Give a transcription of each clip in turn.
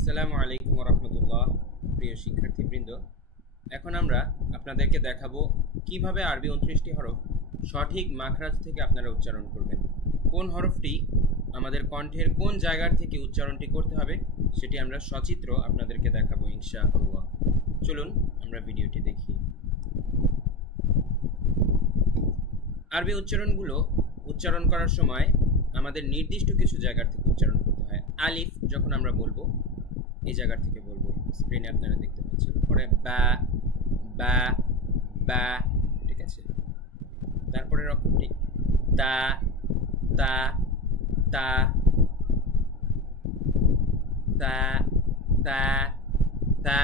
আসসালামু আলাইকুম ওয়া রাহমাতুল্লাহ। প্রিয় শিক্ষার্থীবৃন্দ, এখন আমরা আপনাদেরকে দেখাবো কিভাবে আরবি 29টি হরফ সঠিক মাখরাজ থেকে আপনারা উচ্চারণ করবেন। কোন হরফটি আমাদের কণ্ঠের কোন জায়গার থেকে উচ্চারণটি করতে হবে সেটি আমরা সচিত্র আপনাদেরকে দেখাবো ইনশাআল্লাহ। চলুন আমরা ভিডিওটি দেখি। আরবি উচ্চারণগুলো উচ্চারণ করার সময় আমাদের নির্দিষ্ট কিছু জায়গার থেকে উচ্চারণ করতে হয়। আলিফ যখন আমরা বলবো এই জায়গার থেকে বলবো, স্ক্রিনে আপনারা দেখতে পাচ্ছেন। পরে বা বা বা, ঠিক আছে। তারপরে অক্ষরটি তা তা তা তা তা তা।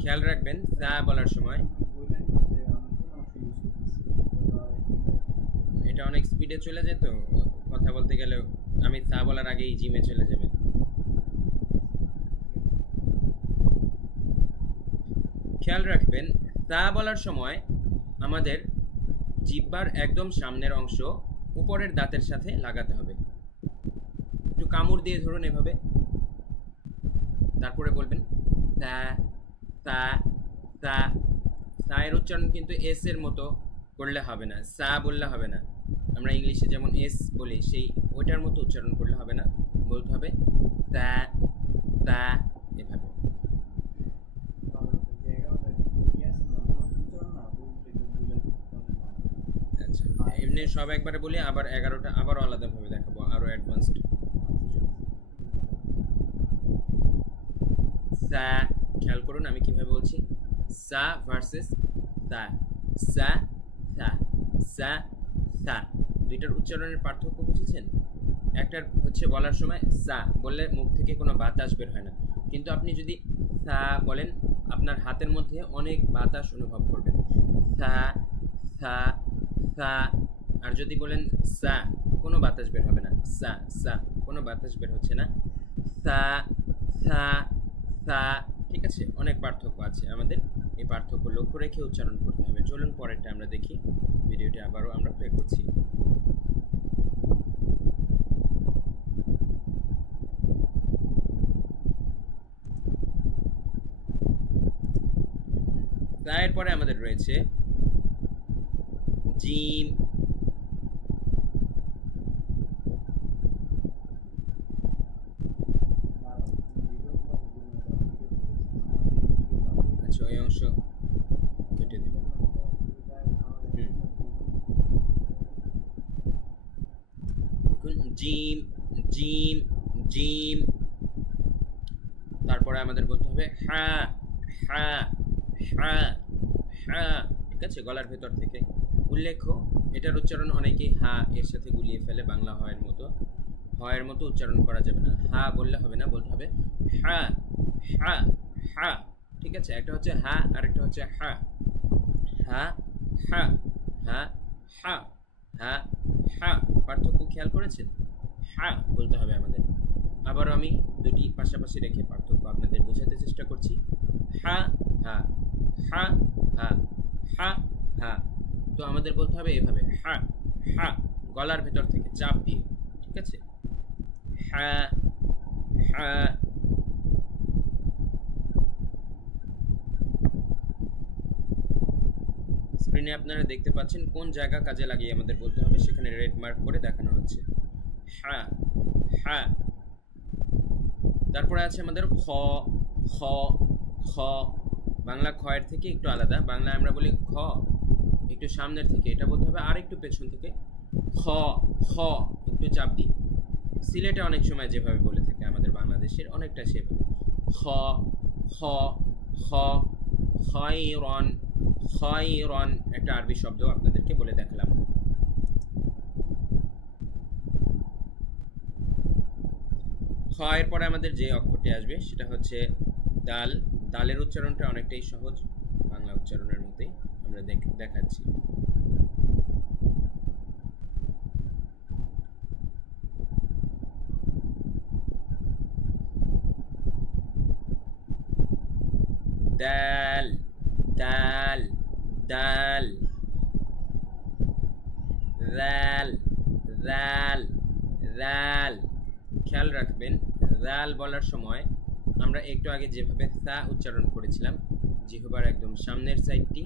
খেয়াল রাখবেন তা বলার সময় এটা অনেক স্পিডে চলে যেত, কথা বলতে গেলে আমি তা বলার আগেই জিমে চলে যাবে। খেয়াল রাখবেন তা বলার সময় আমাদের জিহ্বার একদম সামনের অংশ উপরের দাঁতের সাথে লাগাতে হবে। একটু কামড় দিয়ে ধরুন এভাবে, তারপরে বলবেন তা তা তা। তা এর উচ্চারণ কিন্তু এস এর মতো করলে হবে না, সা বললে হবে না। আমরা ইংলিশে যেমন এস বলি সেই ওইটার মতো উচ্চারণ করলে হবে না, বলতে হবে তা তা এভাবে। আচ্ছা, এমনি সব একবারে বলি, আবার 11টা আবার আলাদাভাবে দেখাবো, আরো অ্যাডভান্সড। সা, খেয়াল করুন আমি কিভাবে বলছি, সা ভার্সেস সা, সা সা সা সা। দুইটার উচ্চারণের পার্থক্য বুঝেছেন? একটার হচ্ছে বলার সময় সা বললে মুখ থেকে কোনো বাতাস বের হয় না, কিন্তু আপনি যদি সা বলেন আপনার হাতের মধ্যে অনেক বাতাস অনুভব করবেন। সা সা সা। আর যদি বলেন সা, কোনো বাতাস বের হবে না। সা সা, কোনো বাতাস বের হচ্ছে না। সা সা সা, ঠিক আছে। অনেক পার্থক্য আছে, আমাদের এই পার্থক্য লক্ষ্য রেখে উচ্চারণ করতে হবে। চলুন পরেরটা আমরা দেখি। ভিডিওটি আবারও আমরা প্লে করছি। এর পরে আমাদের রয়েছে জিম, আচ্ছা ওই অংশ কেটে দিন। দেখুন জিম জিম জিম। তারপরে আমাদের বলতে হবে হ্যাঁ হ্যাঁ হ্যাঁ হ্যাঁ, ঠিক আছে। গলার ভেতর থেকে উল্লেখ্য এটার উচ্চারণ অনেকেই হা এর সাথে গুলিয়ে ফেলে, বাংলা হয়ের মতো। হয়ের মতো উচ্চারণ করা যাবে না, হা বললে হবে না, বলতে হবে হ্যাঁ হ্যাঁ হ্যাঁ, ঠিক আছে। একটা হচ্ছে হা আর একটা হচ্ছে হা। হা হা হা হা হা হা, পার্থক্য খেয়াল করেছেন? হা বলতে হবে আমাদের। আবারও আমি দুটি পাশাপাশি রেখে পার্থক্য আপনাদের বোঝাতে চেষ্টা করছি। হা হা হা হা হা হা। তো আমাদের বলতে হবে এভাবে হা হা, গলার ভেতর থেকে চাপ দিয়ে, ঠিক আছে। হা হা। স্ক্রিনে আপনারা দেখতে পাচ্ছেন কোন জায়গা কাজে লাগিয়ে আমাদের বলতে হবে, সেখানে রেড মার্ক করে দেখানো হচ্ছে। হা হা। তারপরে আছে আমাদের খ খ খ। বাংলা খয়ের থেকে একটু আলাদা, বাংলায় আমরা বলি খ একটু সামনের থেকে, এটা বলতে হবে আর একটু পেছন থেকে। খ খ একটু চাপ দিই। সিলেটে অনেক সময় যেভাবে বলে থাকে আমাদের বাংলাদেশের অনেকটা সেভাবে। খ খ খ খয়রন খয়রন, একটা আরবি শব্দ আপনাদেরকে বলে দেখালাম। খ এর পরে আমাদের যে অক্ষরটি আসবে সেটা হচ্ছে দাল। দালের উচ্চারণটা অনেকটাই সহজ, বাংলা উচ্চারণের মতোই আমরা দেখাচ্ছি। দাল দাল দাল। দাল দাল দাল। খেয়াল রাখবেন দাল বলার সময় আমরা একটু আগে যেভাবে সা উচ্চারণ করেছিলাম, জিহ্বার একদম সামনের সাইডটি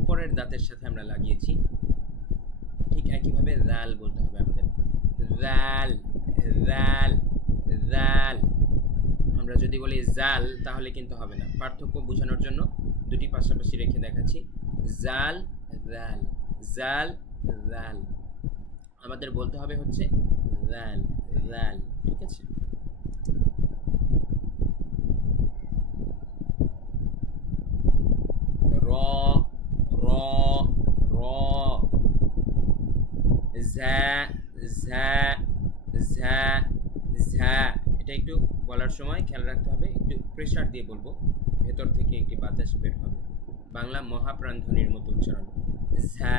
উপরের দাঁতের সাথে আমরা লাগিয়েছি, ঠিক একইভাবে জাল বলতে হবে আমাদের। জাল, জাল, জাল। আমরা যদি বলি জাল তাহলে কিন্তু হবে না। পার্থক্য বোঝানোর জন্য দুটি পাশাপাশি রেখে দেখাচ্ছি। জাল, জাল, জাল, জাল। আমাদের বলতে হবে হচ্ছে জাল, জাল। ঠিক আছে? র, র, র। ঝা, ঝা, ঝা, ঝা। এটা একটু বলার সময় খেয়াল রাখতে হবে, একটু প্রেসার দিয়ে বলবো, ভেতর থেকে একটি বাতাস বের হবে। বাংলা মহাপ্রাণধ্বনির মতো উচ্চারণ। ঝা,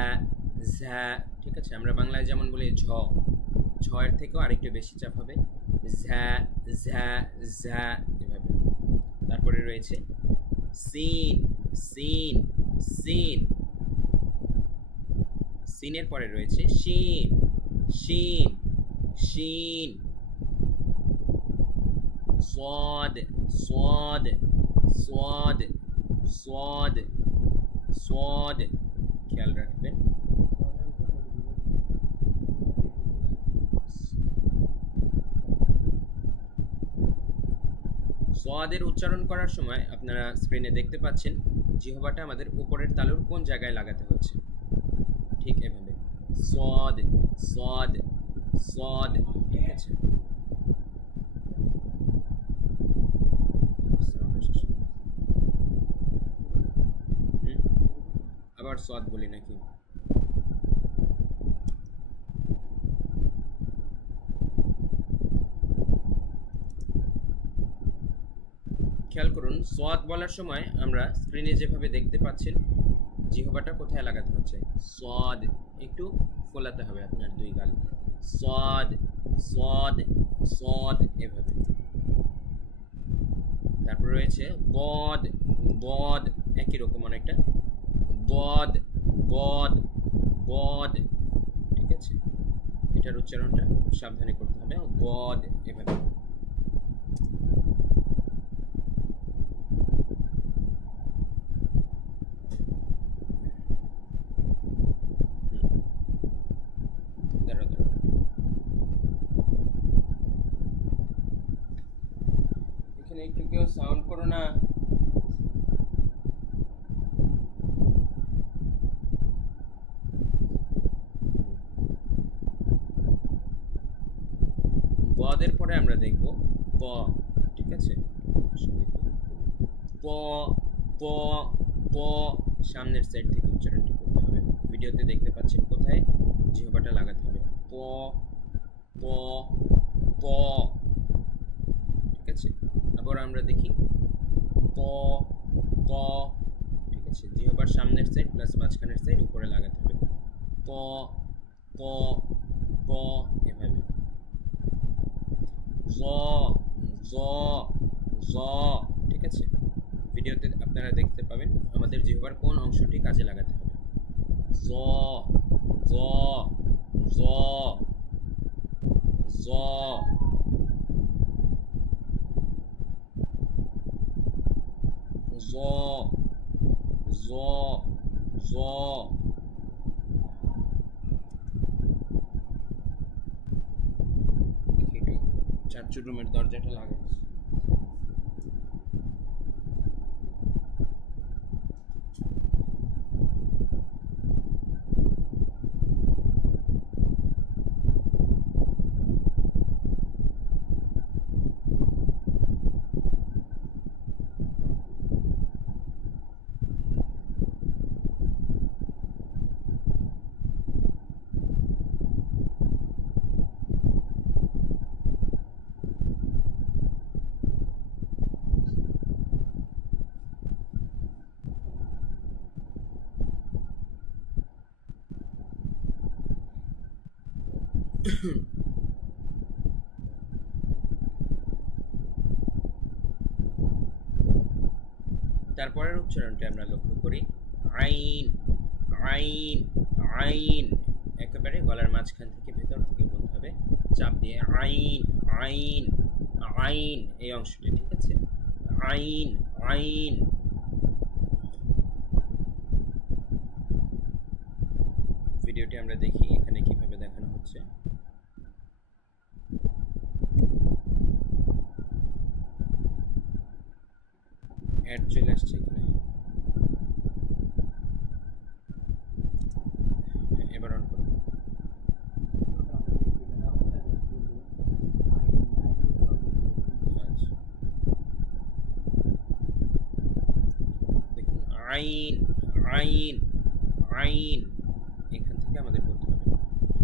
ঝা। ঠিক আছে? আমরা বাংলায় যেমন বলি ঝ, ঝ এর থেকেও আরেকটু বেশি চাপ হবে। ঝা, ঝা, ঝা, এভাবে। তারপরে রয়েছে সিন, সিন, সিন। সিনের পরে রয়েছে শিন, শিন, শিন। صاد صاد صاد صاد صاد। খেয়াল রাখবেন। সোয়াদের উচ্চারণ করার সময় আপনারা স্ক্রিনে দেখতে পাচ্ছেন জিহ্বাটা আমাদের উপরের তালুর কোন জায়গায় লাগাতে হচ্ছে। ঠিক এভাবে সোয়াদ, সোয়াদ, সোয়াদ। ঠিক আছে? আবার সোয়াদ বলি নাকি? খেয়াল করুন, সোয়াদ বলার সময় আমরা স্ক্রিনে যেভাবে দেখতে পাচ্ছেন জিহ্বাটা কোথায় লাগাতে হচ্ছে। সোয়াদ একটু ফোলাতে হবে আপনার দুই গাল। সোয়াদ, সোয়াদ, সোয়াদ, এভাবে। তারপর রয়েছে বদ, বদ। একই রকম অনেকটা। বদ, বদ, বদ। ঠিক আছে? এটার উচ্চারণটা খুব সাবধানে করতে হবে। বদ, এভাবে। এখানে একটু কেউ সাউন্ড করো না। বদের পরে আমরা দেখব প। ঠিক আছে? প, প, প। সামনের সাইড থেকে উচ্চারণটি করতে হবে। ভিডিওতে দেখতে পাচ্ছেন কোথায় জিহ্বাটা লাগাতে হবে। প, প, প। ঠিক আছে? আবার আমরা দেখি প, প। ঠিক আছে? জিহ্বার সামনের সাইড প্লাস মাঝখানের সাইড উপরে লাগাতে হবে। প, প, প, এভাবে। জ, জ, জ। ঠিক আছে? ভিডিওতে আপনারা দেখতে পাবেন আমাদের জিহ্বার কোন অংশটি কাজে লাগাতে হবে। জ, জ, জ, জ। জ, জ, জ। দেখি একটু চারচুর রুমের দরজাটা লাগাই। তারপরের উচ্চারণটি আমরা লক্ষ্য করি। আইন, আইন, আইন। একেবারে গলার মাঝখান থেকে ভেতর থেকে বলতে হবে চাপ দিয়ে। আইন, আইন, আইন, এই অংশটি। ঠিক আছে? আইন আইন। ভিডিওটি আমরা দেখি এখানে কিভাবে দেখানো হচ্ছে। অ্যাড চলে আসছে এখানে, এবার অন করুন। দেখুন আইন আইন আইন, এখান থেকে আমাদের বলতে হবে,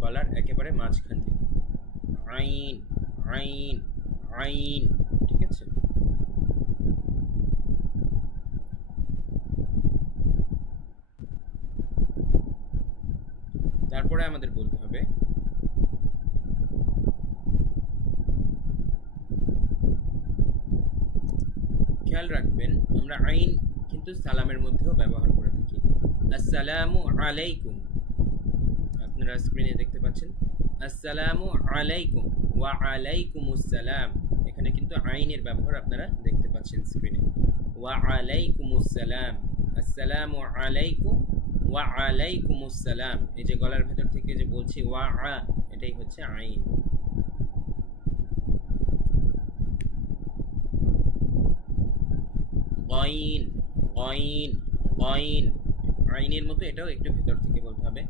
গলার একেবারে মাঝখান থেকে আইন আইন আইন, ঠিক আছে। তারপরে আমাদের বলতে হবে খেয়াল রাখবেন আমরা আইন কিন্তু সালামের মধ্যেও ব্যবহার করে থাকি। আসসালামু আলাইকুম, আপনারা স্ক্রিনে দেখতে পাচ্ছেন আসসালামু আলাইকুম ওয়া আলাইকুমুস সালাম, এখানে কিন্তু আইনের ব্যবহার আপনারা দেখতে পাচ্ছেন স্ক্রিনে। ওয়া আলাইকুমুস সালাম, আসসালামু আলাইকুম ওয়া আলাইকুমুস সালাম, এই যে গলার ভেতর থেকে যে বলছি ওয়া আ, এটাই হচ্ছে আইন। গইন গইন গইন, আইনের মতো এটাও একটু ভেতর থেকে বলতে হবে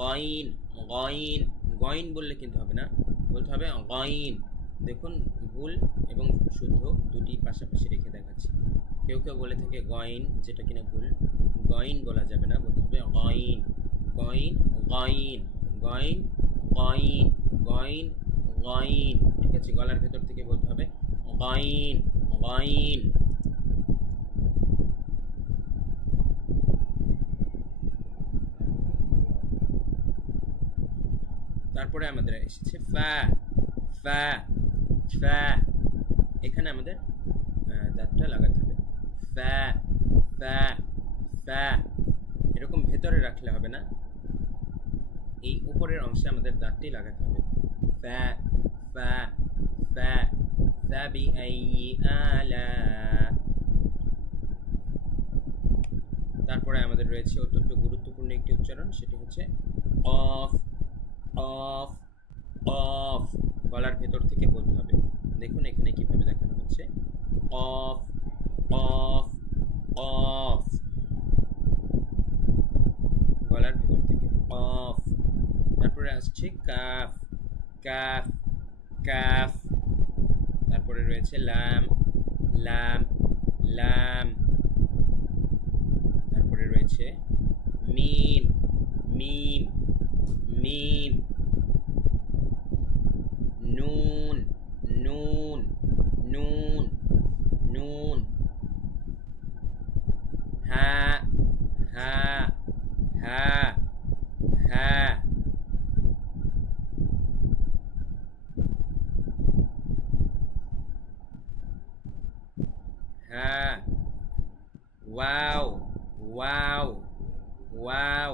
গইন গইন। গইন বললে কিন্তু হবে না, বলতে হবে গইন। দেখুন ভুল এবং শুদ্ধ দুটি পাশাপাশি রেখে দেখাচ্ছি। কেউ কেউ বলে থাকে গইন, যেটা কিনা ভুল, গইন বলা যাবে না, বলতে হবে গইন গইন গইন গইন গইন গইন গইন, ঠিক আছে। গলার ভেতর থেকে বলতে হবে গইন গইন। তারপরে আমাদের এসেছে ফা ফা ফা, এখানে আমাদের দাঁতটা লাগাতে হবে ফা ফা ফা, এরকম ভেতরে রাখলে হবে না, এই উপরের অংশে আমাদের দাঁতটি লাগাতে হবে ফা ফা ফা ফাবিআইয়ি আলা। তারপরে আমাদের রয়েছে অত্যন্ত গুরুত্বপূর্ণ একটি উচ্চারণ, সেটি হচ্ছে অফ অফ অফ, গলার ভেতর থেকে বলতে হবে। দেখুন এখানে কিভাবে দেখানো হচ্ছে অফ অফ অফ, গলার ভেতর থেকে অফ। তারপরে আসছে কাফ কাফ কাফ, তারপরে রয়েছে লাম লাম লাম, তারপরে রয়েছে মিম মিম মিম, নুন নুন নুন নুন, হা হা হা হা, হা, ওয়াও ওয়াও ওয়াও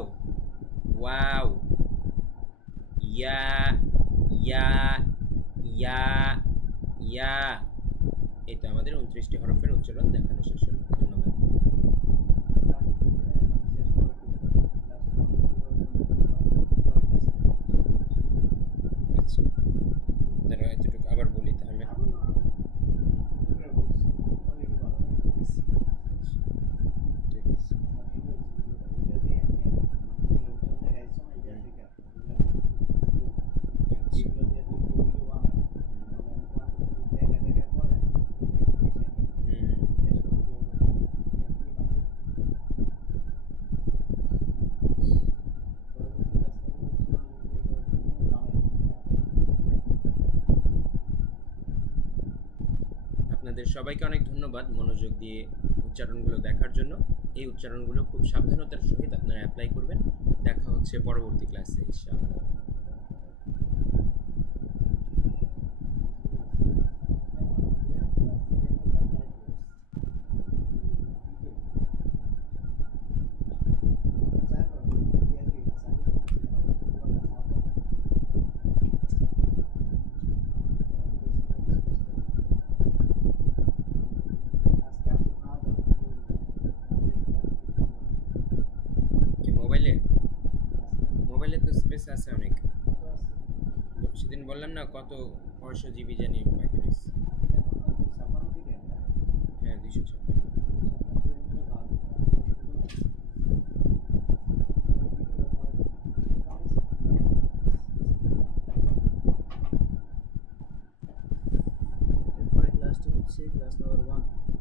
ওয়াও, ইয়া ইয়া ইয়া ইয়া। এই তো আমাদের 29টি হরফের উচ্চারণ দেখানো শেষ হলো। ধন্যবাদ। আচ্ছা, এতটুকু আবার বলি তাহলে। ঠিক আছে। আপনাদের সবাইকে অনেক ধন্যবাদ মনোযোগ দিয়ে উচ্চারণগুলো দেখার জন্য। এই উচ্চারণগুলো খুব সাবধানতার সহিত আপনারা অ্যাপ্লাই করবেন। দেখা হচ্ছে পরবর্তী ক্লাসে ইনশাআল্লাহ। আছে অনেক। সেদিন বললাম না কত 500 জিবি জানি বাকি রয়েছে। হ্যাঁ 256। এরপরে ক্লাসটা হচ্ছে ক্লাস নাম্বার 1।